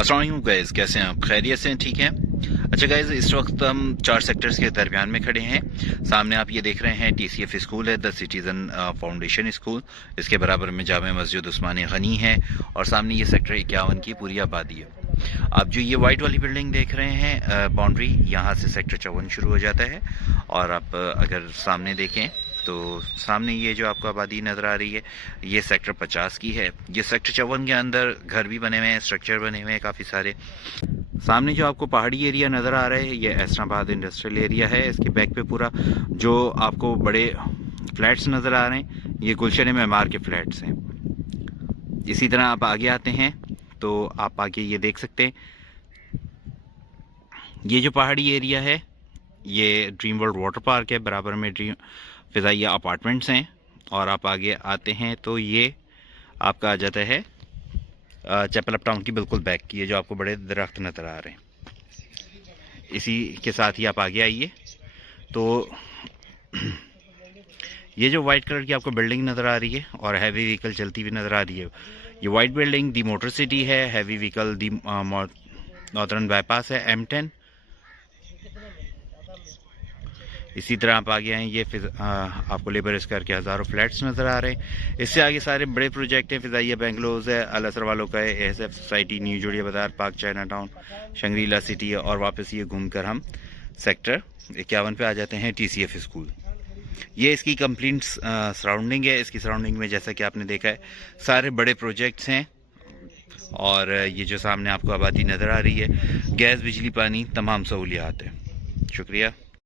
अस्सलाम वालेकुम गाइस, कैसे हैं आप? खैरियत से हैं? ठीक हैं? अच्छा गाइस, इस वक्त हम 4 सेक्टर्स के दरमियान में खड़े हैं। सामने आप ये देख रहे हैं TCF स्कूल है, द सिटीज़न फाउंडेशन स्कूल। इसके बराबर में जामे मस्जिद उस्मान गनी है और सामने ये सेक्टर 51 की पूरी आबादी है। आप जो ये वाइट वाली बिल्डिंग देख रहे हैं, बाउंड्री, यहाँ से सेक्टर 54 शुरू हो जाता है। और आप अगर सामने देखें तो सामने ये जो आपको आबादी नज़र आ रही है, ये सेक्टर 50 की है। ये सेक्टर 54 के अंदर घर भी बने हुए हैं, स्ट्रक्चर बने हुए हैं काफ़ी सारे। सामने जो आपको पहाड़ी एरिया नज़र आ रहा है, ये एसलामाबाद इंडस्ट्रियल एरिया है। इसके बैक पे पूरा जो आपको बड़े फ्लैट्स नज़र आ रहे हैं, ये गुलशन मेमार के फ्लैट्स हैं। इसी तरह आप आगे आते हैं तो आप आगे ये देख सकते हैं, ये जो पहाड़ी एरिया है ये ड्रीम वर्ल्ड वाटर पार्क है, बराबर में ड्रीम फिजाइया अपार्टमेंट्स हैं। और आप आगे आते हैं तो ये आपका आ जाता है चैपल अप टाउन की बिल्कुल बैक की, ये जो आपको बड़े दरख्त नज़र आ रहे हैं। इसी के साथ ही आप आगे आइए तो ये जो वाइट कलर की आपको बिल्डिंग नज़र आ रही है और हैवी व्हीकल चलती हुई नज़र आ रही है, ये वाइट बिल्डिंग दी मोटर सिटी है। हैवी व्हीकल दी नॉर्दर्न बाईपास है, M10। इसी तरह आप आगे आए, ये आपको लेबर स्क्वायर के हज़ारों फ्लैट्स नज़र आ रहे हैं। इससे आगे सारे बड़े प्रोजेक्ट हैं, फिजाइया बेंगलोज है, अल असर वालों का है, ASF सोसाइटी, न्यू जोड़िया बाज़ार, park China town, Shangrila city है। और वापस ये घूमकर हम सेक्टर 51 पे आ जाते हैं, TCF स्कूल। ये इसकी कंप्लीट सराउंडिंग है। इसकी सराउंडिंग में जैसा कि आपने देखा है, सारे बड़े प्रोजेक्ट्स हैं। और ये जो सामने आपको आबादी नज़र आ रही है, गैस, बिजली, पानी, तमाम सहूलियात है। शुक्रिया।